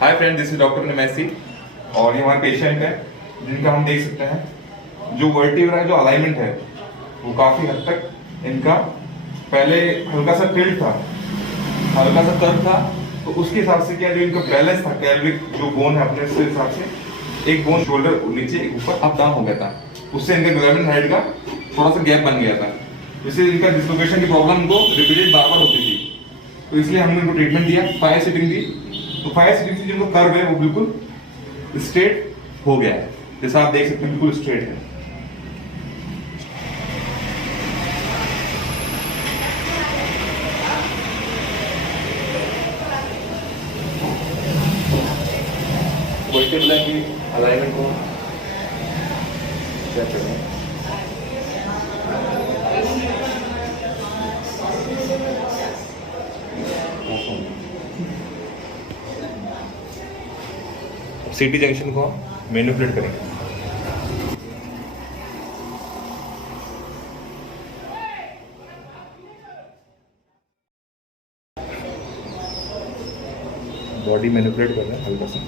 Hi friend, this is doctor नेमेसी और ये हमारे पेशेंट है जिनका हम देख सकते हैं जो वर्टिब्रा जो अलाइनमेंट है वो काफी हद तक इनका पहले हल्का सा टिल्ट था, हल्का सा कर्व था, तो उसके हिसाब से क्या जो इनका बैलेंस था कैल्विक जो बोन है अपने उसके हिसाब से एक बोन शोल्डर नीचे एक ऊपर अप डाउन हो गया था, उससे इनका ग्लैमन हेड का थोड़ा सा गैप बन गया था, जिससे इनका डिस्लोकेशन की प्रॉब्लम इनको रिपीटेड बार बार होती थी। तो इसलिए हमने इनको ट्रीटमेंट दिया, फायर सिटिंग दी। तो फायर सिटिंग से जिनको कर्व है वो बिल्कुल स्ट्रेट हो गया है, जैसा आप देख सकते हैं बिल्कुल स्ट्रेट है। वर्टिब्रा की अलाइनमेंट को चेक करें। सीटी जंक्शन को मैनिपुलेट करेंगे। बॉडी मैनिपुलेट कर रहे हैं हल्का सा।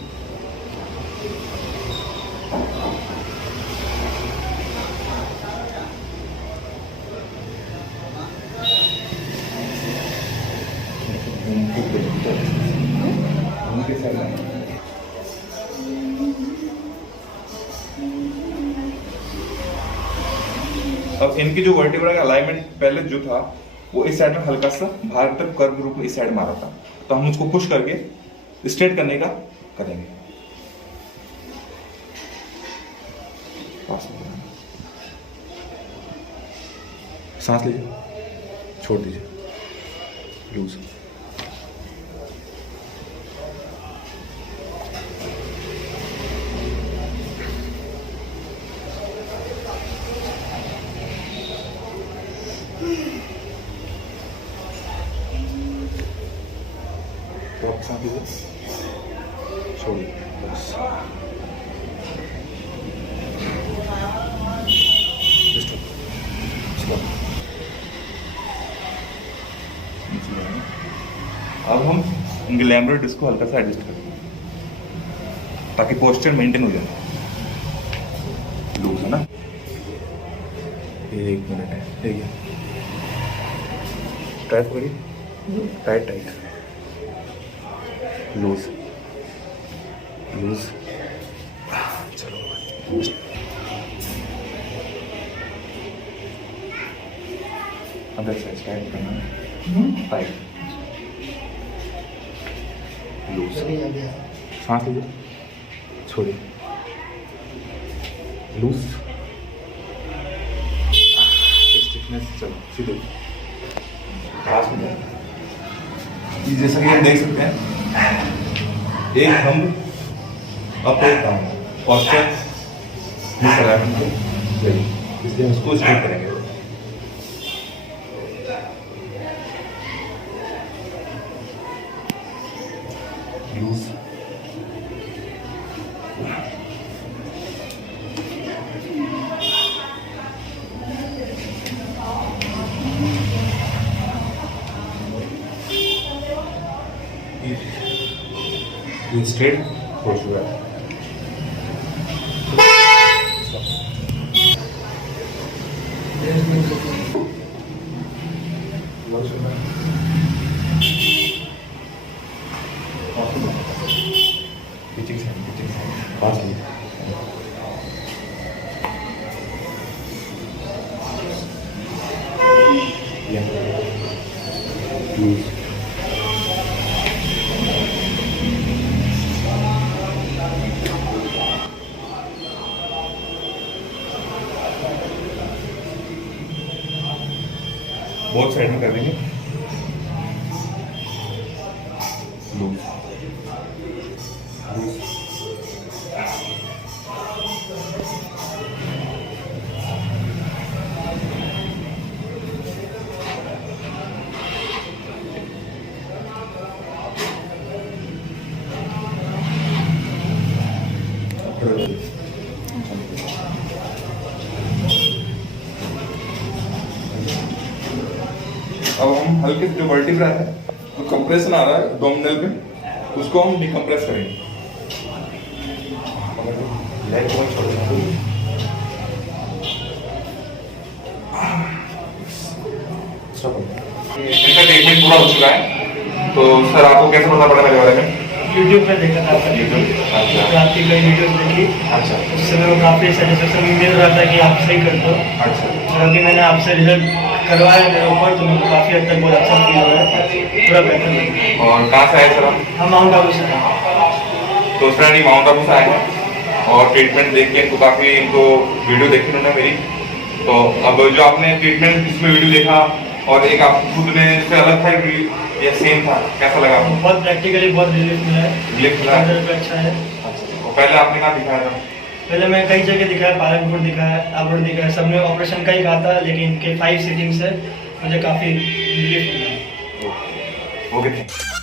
अब इनकी जो वर्टिब्रा का अलाइनमेंट पहले जो था वो इस साइड में हल्का सा बाहर तक कर्व रूप में इस साइड मारा था, तो हम उसको पुश करके स्ट्रेट करने का करेंगे। सांस लीजिए, छोड़ दीजिए, लूज। तो सांस लीजिए, छोड़िए, बस। अब हम इनके लैम्बडर डिस्क को हल्का सा एडजस्ट करेंगे ताकि पोस्चर मेंटेन हो जाए। लूज है ना, एक मिनट है, ठीक है। टाइट करिए, टाइट टाइट, लूज लूज। चलो अब एक्सरसाइज टाइट करना है, टाइट लूज। सांस लीजिए, छोड़िए, लूज। स्टिफनेस, चलो सीधे पास में। जैसा कि हम देख सकते हैं एक हम अप और डाउन पोस्चर इसलिए उसको स्ट्रेट करेंगे। लूज, ये स्ट्रेट हो चुका है। पिचिंग साइड पास में बोथ साइड में कर देंगे। लूज लूज, अब हम हल्के जो वर्टिब्रा है तो कंप्रेशन आ रहा है एब्डोमिनल पे, उसको हम डिकम्प्रेस करेंगे। लेग को छोड़ना। इनका ट्रीटमेंट पूरा हो चुका है। तो सर आपको कैसे पता पड़ा मेरे बारे में? यूट्यूब पे देखा था आपका वीडियो। अच्छा। आपकी कई वीडियोस देखी। अच्छा। उससे मेरे को काफ़ी सेटिस्फेक्शन मिल रहा था कि आप सही करते हो। अच्छा। और अभी मैंने आपसे रिजल्ट करवाया मेरे ऊपर, तो मेरे को काफ़ी हद तक बहुत अच्छा फील हो रहा है, पूरा बेहतर लग रहा है। और कहाँ से आए सर आप? हम माउंट आबू से हैं। तो फ्रेंड माउंट आबू से आए हैं और ट्रीटमेंट देख के इनको काफ़ी वीडियो देखी उन्होंने मेरी। तो अब जो आपने ट्रीटमेंट इसमें वीडियो देखा और एक आप खुद में से अलग था या सेम था, कैसा लगा आपको? बहुत प्रैक्टिकली बहुत रिलीफ मिला है। रिलीफ मिला है? रिजल्ट अच्छा है। तो पहले आपने कहाँ दिखाया था? पहले मैं कई जगह दिखाया, पालनपुर दिखाया, आबड़ दिखाया, सबने ऑपरेशन का ही कहा था, लेकिन इनके 5 सीटिंग से मुझे काफ़ी रिलीफ मिला। Okay thank you.